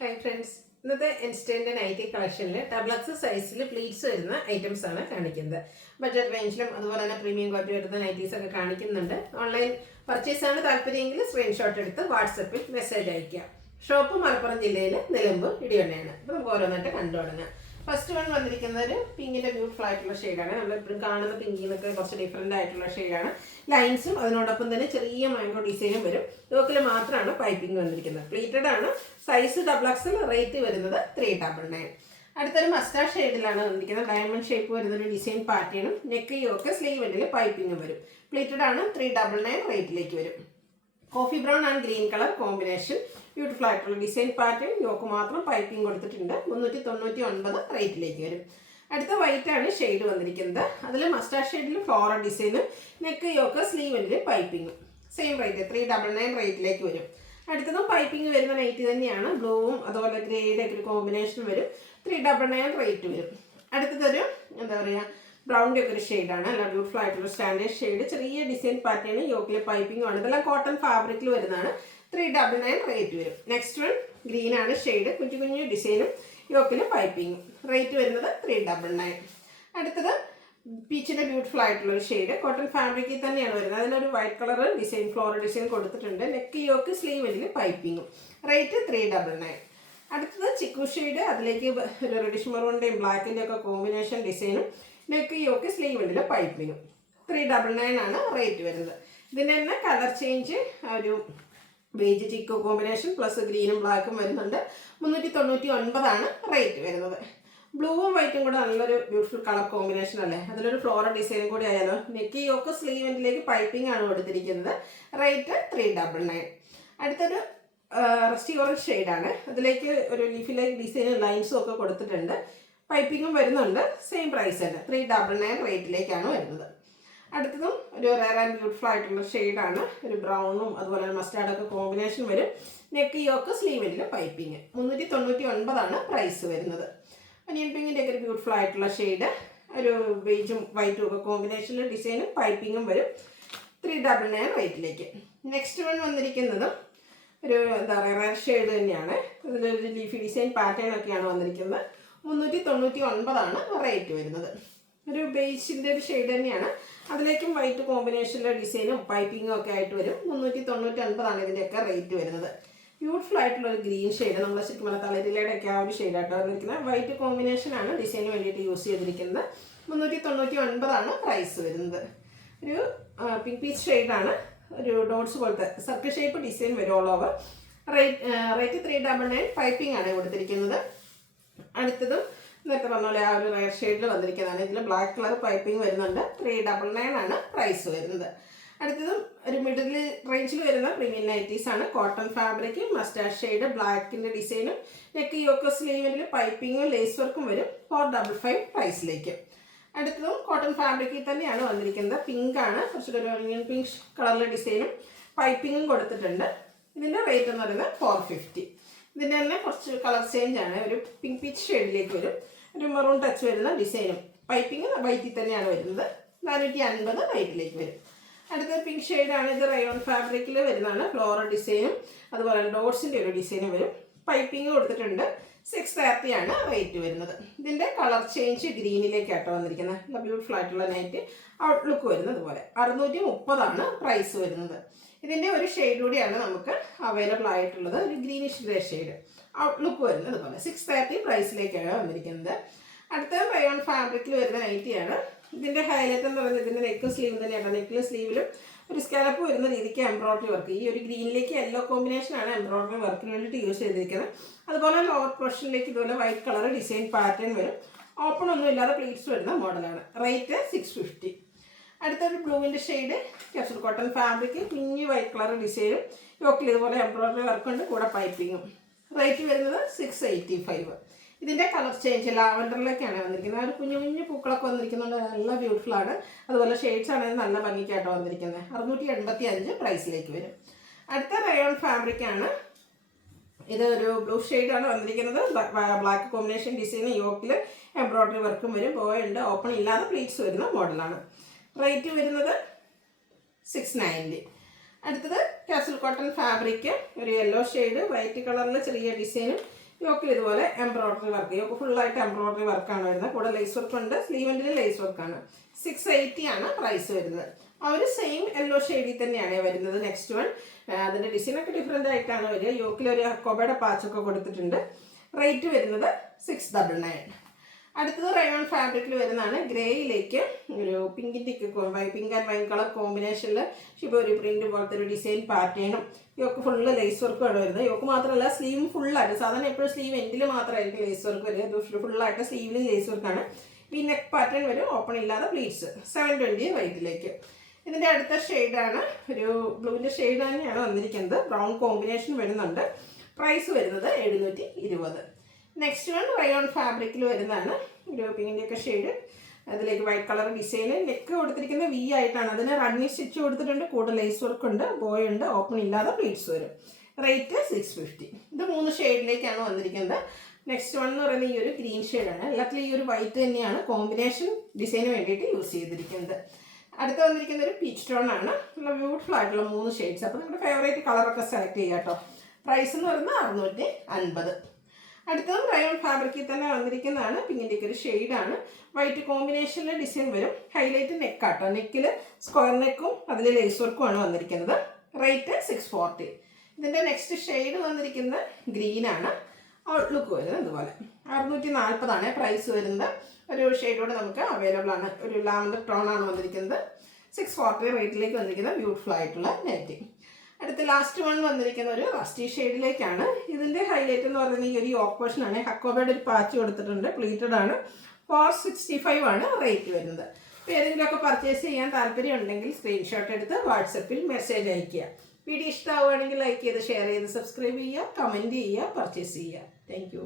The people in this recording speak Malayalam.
ഹായ് ഫ്രണ്ട്സ്, ഇന്നത്തെ ഇൻസ്റ്റന്റ് നൈറ്റി കളക്ഷനിൽ ഡബിൾ എക്സ് സൈസിൽ പ്ലീറ്റ്സ് വരുന്ന ഐറ്റംസ് ആണ് കാണിക്കുന്നത്. ബഡ്ജറ്റ് റേഞ്ചിലും അതുപോലെ തന്നെ പ്രീമിയം ക്വാളിറ്റി വരുന്ന നൈറ്റീസ് ഒക്കെ കാണിക്കുന്നുണ്ട്. ഓൺലൈൻ പർച്ചേസ് ആണ് താല്പര്യമെങ്കിൽ സ്ക്രീൻഷോട്ട് എടുത്ത് വാട്സപ്പിൽ മെസ്സേജ് അയക്കുക. ഷോപ്പ് മലപ്പുറം ജില്ലയിൽ നിലമ്പൂർ ഇടിവണ്ണയാണ്. അപ്പോൾ നമുക്ക് ഓരോന്നായിട്ട് കണ്ടു തുടങ്ങാം. ഫസ്റ്റ് വൺ വന്നിരിക്കുന്നത് ഒരു പിങ്കിന്റെ ബ്യൂട്ടിഫുൾ ആയിട്ടുള്ള ഷെയ്ഡാണ്. നമ്മൾ എപ്പോഴും കാണുന്ന പിങ്കിൽ നിന്നൊക്കെ കുറച്ച് ഡിഫറെന്റ് ആയിട്ടുള്ള ഷെയ്ഡാണ്. ലൈൻസും അതിനോടൊപ്പം തന്നെ ചെറിയ മാംഗോ ഡിസൈനും വരും. യോക്കിൽ മാത്രമാണ് പൈപ്പിംഗ് വന്നിരിക്കുന്നത്. പ്ലീറ്റഡ് ആണ്. സൈസ് ഡബിൾ എക്സൽ, റേറ്റ് വരുന്നത് 399. അടുത്തൊരു മസ്റ്റാർഡ് ഷെയ്ഡിലാണ് വന്നിരിക്കുന്നത്. ഡയമണ്ട് ഷേപ്പ് വരുന്നൊരു ഡിസൈൻ പാറ്റേണും നെക്ക് യോക്ക് സ്ലീവ് എൻഡിൽ പൈപ്പിംഗും വരും. പ്ലീറ്റഡ് ആണ്. 399 റേറ്റിലേക്ക് വരും. Coffee brown and green colour combination, beautiful ആയിട്ടുള്ള ഡിസൈൻ പാറ്റേൺ, യോക്ക് മാത്രം പൈപ്പിംഗ് കൊടുത്തിട്ടുണ്ട്. 399 റേറ്റിലേക്ക് വരും. അടുത്ത വൈറ്റ് ആണ് ഷെയ്ഡ് വന്നിരിക്കുന്നത്. അതിൽ മസ്റ്റാർഡ് ഷെയ്ഡിൽ ഫ്ലോറൽ ഡിസൈനും നെക്ക് യോക്ക് സ്ലീവ് എൻഡിൽ പൈപ്പിംഗും. സെയിം റേറ്റ് 399 റേറ്റിലേക്ക് വരും. അടുത്തതും പൈപ്പിംഗ് വരുന്ന നൈറ്റ് തന്നെയാണ്. ബ്ലൂവും അതുപോലെ ഗ്രേയുടെ ഒക്കെ ഒരു കോമ്പിനേഷൻ വരും. 399 റേറ്റ് വരും. അടുത്തതൊരു എന്താ പറയുക, ബ്രൗണിൻ്റെ ഒക്കെ ഒരു ഷെയ്ഡാണ്. നല്ല ബ്യൂട്ടിഫുൾ ആയിട്ടുള്ള സ്റ്റാൻഡേർഡ് ഷെയ്ഡ്, ചെറിയ ഡിസൈൻ പാറ്റേൺ, യോക്കിലെ പൈപ്പിംഗും ആണ്. ഇതെല്ലാം കോട്ടൺ ഫാബ്രിക്കിൽ വരുന്നതാണ്. 399 റേറ്റ് വരും. നെക്സ്റ്റ് വൺ ഗ്രീൻ ആണ് ഷെയ്ഡ്, കുഞ്ഞു കുഞ്ഞു ഡിസൈനും യോക്കിലെ പൈപ്പിംഗും. റേറ്റ് വരുന്നത് 399. അടുത്തത് പീച്ചിൻ്റെ ബ്യൂട്ടിഫുൾ ആയിട്ടുള്ള ഒരു ഷെയ്ഡ്, കോട്ടൺ ഫാബ്രിക്കിൽ തന്നെയാണ് വരുന്നത്. അതിലൊരു white colour design, floral design കൊടുത്തിട്ടുണ്ട്. നെക്ക് യോക്ക് സ്ലീവിൽ പൈപ്പിംഗും. റേറ്റ് 399. അടുത്തത് ചിക്കു ഷെയ്ഡ്, അതിലേക്ക് ഒരു റെഡിഷ് മെറൂണിൻ്റെയും ബ്ലാക്കിൻ്റെ ഒക്കെ കോമ്പിനേഷൻ ഡിസൈനും നെക്ക് യോക്ക് സ്ലീവിൽ പൈപ്പിംഗും. 399 ആണ് റേറ്റ് വരുന്നത്. ഇതിൻ്റെ തന്നെ കളർ ചേഞ്ച് ഒരു ബേജ് ചിക്കു കോമ്പിനേഷൻ പ്ലസ് ഗ്രീനും ബ്ലാക്കും വരുന്നുണ്ട്. 399 ആണ് റേറ്റ് വരുന്നത്. ബ്ലൂവും വൈറ്റും കൂടെ നല്ലൊരു ബ്യൂട്ടിഫുൾ കളർ കോമ്പിനേഷൻ അല്ലേ. അതിലൊരു ഫ്ലോറൽ ഡിസൈനും കൂടി ആയാലോ. നെക്ക് യോക്ക് സ്ലീവിലേക്ക് പൈപ്പിംഗ് ആണ് കൊടുത്തിരിക്കുന്നത്. റേറ്റ് 399. അടുത്തൊരു റസ്റ്റി ഓറഞ്ച് ഷെയ്ഡാണ്. അതിലേക്ക് ഒരു ലീഫി ലൈക്ക് ഡിസൈനും ലൈൻസും ഒക്കെ കൊടുത്തിട്ടുണ്ട്. പൈപ്പിങ്ങും വരുന്നുണ്ട്. സെയിം പ്രൈസ് തന്നെ 399 റേറ്റിലേക്കാണ് വരുന്നത്. അടുത്തതും ഒരു റെയർ ആൻഡ് ബ്യൂട്ടിഫുൾ ആയിട്ടുള്ള ഷെയ്ഡാണ്. ഒരു ബ്രൗണും അതുപോലെ മസ്റ്റാർഡൊക്കെ കോമ്പിനേഷൻ വരും. നെക്ക് യോക്ക് സ്ലീവിൽ പൈപ്പിങ്. 399 ആണ് പ്രൈസ് വരുന്നത്. അനിയൻ പിങ്കിൻ്റെ ഒക്കെ ഒരു ബ്യൂട്ടിഫുൾ ആയിട്ടുള്ള ഷെയ്ഡ്, ഒരു ബേജും വൈറ്റും ഒക്കെ കോമ്പിനേഷനിൽ ഡിസൈനും പൈപ്പിങ്ങും വരും. 399 റേറ്റിലേക്ക്. നെക്സ്റ്റ് വൺ വന്നിരിക്കുന്നത് ഒരു എന്താ പറയുക, റെയർ ഷെയ്ഡ് തന്നെയാണ്. ഇതിലൊരു ലീഫി ഡിസൈൻ പാറ്റേൺ ഒക്കെയാണ് വന്നിരിക്കുന്നത്. 399 ആണ് റേറ്റ് വരുന്നത്. ഒരു ബേസിൻ്റെ ഒരു ഷെയ്ഡ് തന്നെയാണ്. അതിലേക്കും വൈറ്റ് കോമ്പിനേഷനിലെ ഡിസൈനും പൈപ്പിങ്ങും ഒക്കെ ആയിട്ട് വരും. 399 ആണ് ഇതിൻ്റെയൊക്കെ റേറ്റ് വരുന്നത്. ബ്യൂട്ടിഫുൾ ആയിട്ടുള്ള ഒരു ഗ്രീൻ ഷെയ്ഡ്, നമ്മൾ ശരിക്കും പറഞ്ഞാൽ തളരിലയുടെ ഒക്കെ ആ ഒരു ഷെയ്ഡായിട്ട് വന്നിരിക്കുന്നത്. വൈറ്റ് കോമ്പിനേഷനാണ് ഡിസൈന് വേണ്ടിയിട്ട് യൂസ് ചെയ്തിരിക്കുന്നത്. 399 ആണ് പ്രൈസ് വരുന്നത്. ഒരു പിങ്ക് പീച്ച് ഷെയ്ഡാണ്. ഒരു ഡോട്ട്സ് പോലത്തെ സർക്കിൾ ഷേപ്പ് ഡിസൈൻ വരും ഓൾ ഓവർ. റേറ്റ് 399. പൈപ്പിംഗ് ആണ് കൊടുത്തിരിക്കുന്നത്. അടുത്തതും നേരത്തെ പറഞ്ഞ പോലെ ആ ഒരു റെയർ ഷെയ്ഡിൽ വന്നിരിക്കുന്നതാണ്. ഇതിൽ ബ്ലാക്ക് കളർ പൈപ്പിംഗ് വരുന്നുണ്ട്. 399 ആണ് പ്രൈസ് വരുന്നത്. അടുത്തതും ഒരു മിഡിൽ റേഞ്ചിൽ വരുന്ന പ്രീമിയം നൈറ്റീസ് ആണ്. കോട്ടൺ ഫാബ്രിക്, മസ്റ്റാർഡ് ഷെയ്ഡ്, ബ്ലാക്കിൻ്റെ ഡിസൈനും നെക്ക് യോക്ക് സ്ലീവിൽ പൈപ്പിങ്ങും ലേസ് വർക്കും വരും. 455 പ്രൈസിലേക്ക്. അടുത്തതും കോട്ടൺ ഫാബ്രിക്കിൽ തന്നെയാണ് വന്നിരിക്കുന്നത്. പിങ്ക് ആണ്, കുറച്ചൊരു ഓണിയൻ പിങ്ക് കളറിലെ ഡിസൈനും പൈപ്പിങ്ങും കൊടുത്തിട്ടുണ്ട്. ഇതിൻ്റെ റേറ്റ് എന്ന് പറയുന്നത് 450. ഇതിൻ്റെ തന്നെ കുറച്ച് കളർ ചേഞ്ച് ആണ്. ഒരു പിങ്ക് പീച്ച് ഷെയ്ഡിലേക്ക് വരും. ഒരു മെറൂൺ ടച്ച് വരുന്ന ഡിസൈനും പൈപ്പിങ് വൈറ്റിൽ തന്നെയാണ് വരുന്നത്. 450 റേറ്റിലേക്ക് വരും. അടുത്തത് പിങ്ക് ഷെയ്ഡാണ്. ഇത് റയോൺ ഫാബ്രിക്കിൽ വരുന്നതാണ്. ഫ്ലോറൽ ഡിസൈനും അതുപോലെ ഡോട്ട്സിൻ്റെ ഒരു ഡിസൈനും വരും. പൈപ്പിംഗ് കൊടുത്തിട്ടുണ്ട്. 630 ആണ് റേറ്റ് വരുന്നത്. ഇതിൻ്റെ കളർ ചേഞ്ച് ഗ്രീനിലേക്കാട്ടോ വന്നിരിക്കുന്നത്. നല്ല ബ്യൂട്ടിഫുൾ ആയിട്ടുള്ള നൈറ്റ് ഔട്ട്ലുക്ക് വരുന്നത് പോലെ. 630 ആണ് പ്രൈസ് വരുന്നത്. ഇതിൻ്റെ ഒരു ഷെയ്ഡ് കൂടിയാണ് നമുക്ക് അവൈലബിൾ ആയിട്ടുള്ളത്. ഒരു ഗ്രീനിഷ് ഗ്രേ ഷെയ്ഡ് ഔട്ട്ലുക്ക് വരുന്നത് പോലെ. 630 പ്രൈസിലേക്കാണ് വന്നിരിക്കുന്നത്. അടുത്ത റയോൺ ഫാബ്രിക്കിൽ വരുന്ന നൈറ്റിയാണ്. ഇതിൻ്റെ ഹൈലൈറ്റ് എന്ന് പറയുന്നത് ഇതിൻ്റെ നെക്ക് സ്ലീവ് തന്നെയാണ്. നെക്കിലും സ്ലീവിലും ഒരു സ്കാലപ്പ് വരുന്ന രീതിക്ക് എംബ്രോയിഡറി വർക്ക്. ഈ ഒരു ഗ്രീനിലേക്ക് യെല്ലോ കോമ്പിനേഷനാണ് എംബ്രോയിഡറി വർക്കിന് വേണ്ടിയിട്ട് യൂസ് ചെയ്തിരിക്കുന്നത്. അതുപോലെ ലോവർ പോർഷനിലേക്ക് ഇതുപോലെ വൈറ്റ് കളർ ഡിസൈൻ പാറ്റേൺ വരും. ഓപ്പൺ ഒന്നും ഇല്ലാതെ പ്ലീറ്റ്സ് വരുന്ന മോഡലാണ്. റേറ്റ് 650. അടുത്തൊരു ബ്ലൂവിൻ്റെ ഷെയ്ഡ്, കാപ്സൂൾ കോട്ടൺ ഫാബ്രിക്, കുഞ്ഞ് വൈറ്റ് കളർ ഡിസൈനും യോക്കിൽ ഇതുപോലെ എംബ്രോയിഡറി വർക്കുണ്ട്, കൂടെ പൈപ്പിങ്ങും. റേറ്റ് വരുന്നത് 685. ഇതിൻ്റെ കളർ ചേഞ്ച് ലാവൻഡറിലേക്കാണ് വന്നിരിക്കുന്നത്. ഒരു കുഞ്ഞു കുഞ്ഞു പൂക്കളൊക്കെ വന്നിരിക്കുന്നുണ്ട്. നല്ല ബ്യൂട്ടിഫുൾ ആണ്. അതുപോലെ ഷെയ്ഡ്സ് ആണെങ്കിൽ നല്ല ഭംഗിക്കായിട്ടോ വന്നിരിക്കുന്നത്. 685 പ്രൈസിലേക്ക് വരും. അടുത്ത റയോൺ ഫാബ്രിക് ആണ്. ഇത് ഒരു ബ്ലൂ ഷെയ്ഡാണ് വന്നിരിക്കുന്നത്. ബ്ലാക്ക് കോമ്പിനേഷൻ ഡിസൈൻ, യോക്കിൽ എംബ്രോയിഡറി വർക്കും വരും. പോയുണ്ട് ഓപ്പൺ ഇല്ലാതെ പ്ലീറ്റ്സ് വരുന്ന മോഡലാണ്. റേറ്റ് വരുന്നത് 690. അടുത്തത് കാപ്സൂൾ കോട്ടൺ ഫാബ്രിക്, ഒരു യെല്ലോ ഷെയ്ഡ്, വൈറ്റ് കളറിൽ ചെറിയ ഡിസൈനും യോക്കിൽ ഇതുപോലെ എംബ്രോയിഡറി വർക്ക്, യോക്ക് ഫുള്ളായിട്ട് എംബ്രോയിഡറി വർക്കാണ് വരുന്നത്. കൂടെ ലേസ് വർക്ക് ഉണ്ട്, സ്ലീവെൻറ്റിൽ ലേസ് വർക്കാണ്. 680 ആണ് പ്രൈസ് വരുന്നത്. ആ ഒരു സെയിം യെല്ലോ ഷെയ്ഡിൽ തന്നെയാണ് വരുന്നത്. നെക്സ്റ്റ് വൺ അതിൻ്റെ ഡിസൈനൊക്കെ ഡിഫറെൻ്റ് ആയിട്ടാണ് വരിക. യോക്കിൽ ഒരു ഹക്കോബയുടെ പാച്ചൊക്കെ കൊടുത്തിട്ടുണ്ട്. റേറ്റ് വരുന്നത് 699. അടുത്തത് റയോൺ ഫാബ്രിക്കിൽ വരുന്നതാണ്. ഗ്രേയിലേക്ക് ഒരു പിങ്കിൻ്റെ പിങ്ക് ആൻഡ് വൈൻ കളർ കോമ്പിനേഷനിൽ ഷിബോരി പ്രിന്റ് പോലത്തെ ഒരു ഡിസൈൻ പാറ്റേണും യോക്ക് ഫുള്ള് ലേസ് വർക്കുമാണ് വരുന്നത്. യോക്ക് മാത്രമല്ല സ്ലീവും ഫുള്ളായിട്ട്, സാധാരണ എപ്പോഴും സ്ലീവ് എൻഡിൽ മാത്രമായിരിക്കും ലേസ് വർക്ക് വരിക. ഫുള്ളായിട്ട് സ്ലീവിലും ലേസ് വർക്കാണ്. ഈ നെക്ക് പാറ്റേൺ വരും, ഓപ്പൺ ഇല്ലാതെ പ്ലീറ്റ്സ്. 720 റേറ്റിലേക്ക്. ഇതിൻ്റെ അടുത്ത ഷെയ്ഡാണ് ഒരു ബ്ലൂവിൻ്റെ ഷെയ്ഡ് തന്നെയാണ് വന്നിരിക്കുന്നത്. ബ്രൗൺ കോമ്പിനേഷൻ വരുന്നുണ്ട്. പ്രൈസ് വരുന്നത് 720. നെക്സ്റ്റ് വൺ റയോൺ ഫാബ്രിക്കിൽ വരുന്നതാണ്. ഒരു പിങ്കിൻ്റെയൊക്കെ ഷെയ്ഡ്, അതിലേക്ക് വൈറ്റ് കളർ ഡിസൈൻ. നെക്ക് കൊടുത്തിരിക്കുന്ന വി ആയിട്ടാണ്. അതിന് റണ്ണി സ്റ്റിച്ച് കൊടുത്തിട്ടുണ്ട്. കൂടെ ലേസ് വർക്ക് ഉണ്ട്, ബോയ് ഉണ്ട്, ഓപ്പൺ ഇല്ലാതെ പ്ലീറ്റ്സ് വരും. റേറ്റ് 650. ഇത് 3 ഷെയ്ഡിലേക്കാണ് വന്നിരിക്കുന്നത്. നെക്സ്റ്റ് വൺ എന്ന് പറയുന്നത് ഈ ഒരു ഗ്രീൻ ഷെയ്ഡാണ്. എല്ലാത്തിലും ഈ ഒരു വൈറ്റ് തന്നെയാണ് കോമ്പിനേഷൻ ഡിസൈന് വേണ്ടിയിട്ട് യൂസ് ചെയ്തിരിക്കുന്നത്. അടുത്ത് വന്നിരിക്കുന്ന ഒരു പീച്ച് ടോൺ ആണ്. നല്ല ബ്യൂട്ടിഫുൾ ആയിട്ടുള്ള 3 ഷെയ്ഡ്സ്. അപ്പോൾ നിങ്ങളുടെ ഫേവറേറ്റ് കളറൊക്കെ സെലക്ട് ചെയ്യുക കേട്ടോ. പ്രൈസ് എന്ന് പറയുന്നത് 650. അടുത്തതും റയോൺ ഫാബ്രിക്കിൽ തന്നെ വന്നിരിക്കുന്നതാണ്. പിങ്കിൻ്റെയൊക്കെ ഒരു ഷെയ്ഡാണ്. വൈറ്റ് കോമ്പിനേഷനിൽ ഡിസൈൻ വരും. ഹൈലൈറ്റ് നെക്കാട്ടോ. നെക്കിൽ സ്ക്വയർ നെക്കും അതിൽ ലേസ് വർക്കുമാണ് വന്നിരിക്കുന്നത്. റേറ്റ് 640. ഇതിൻ്റെ നെക്സ്റ്റ് ഷെയ്ഡ് വന്നിരിക്കുന്ന ഗ്രീനാണ്. ഔട്ട്ലുക്ക് വരുന്നത് ഇതുപോലെ. 640 പ്രൈസ് വരുന്നത്. ഒരു ഷെയ്ഡോടെ നമുക്ക് അവൈലബിൾ ആണ്. ഒരു ലാവൻഡർ ടോൺ ആണ് വന്നിരിക്കുന്നത്. 640 റേറ്റിലേക്ക് വന്നിരിക്കുന്ന ബ്യൂട്ടിഫുൾ ആയിട്ടുള്ള നെറ്റ്. അടുത്ത ലാസ്റ്റ് വൺ വന്നിരിക്കുന്ന ഒരു റസ്റ്റി ഷെയ്ഡിലേക്കാണ്. ഇതിൻ്റെ ഹൈലൈറ്റ് എന്ന് പറയുന്നത് ഈ ഒരു യോക്ക് പോർഷൻ ആണ്. ഹക്കോബയുടെ ഒരു പാച്ച് കൊടുത്തിട്ടുണ്ട്. പ്ലീറ്റഡ് ആണ്. 465 ആണ് റേറ്റ് വരുന്നത്. അപ്പോൾ ഏതെങ്കിലുമൊക്കെ പർച്ചേസ് ചെയ്യാൻ താല്പര്യം ഉണ്ടെങ്കിൽ സ്ക്രീൻഷോട്ട് എടുത്ത് വാട്സപ്പിൽ മെസ്സേജ് അയയ്ക്കുക. വീഡിയോ ഇഷ്ടമാവുകയാണെങ്കിൽ ലൈക്ക് ചെയ്ത് ഷെയർ ചെയ്ത് സബ്സ്ക്രൈബ് ചെയ്യുക, കമൻറ്റ് ചെയ്യുക, പർച്ചേസ് ചെയ്യുക. താങ്ക്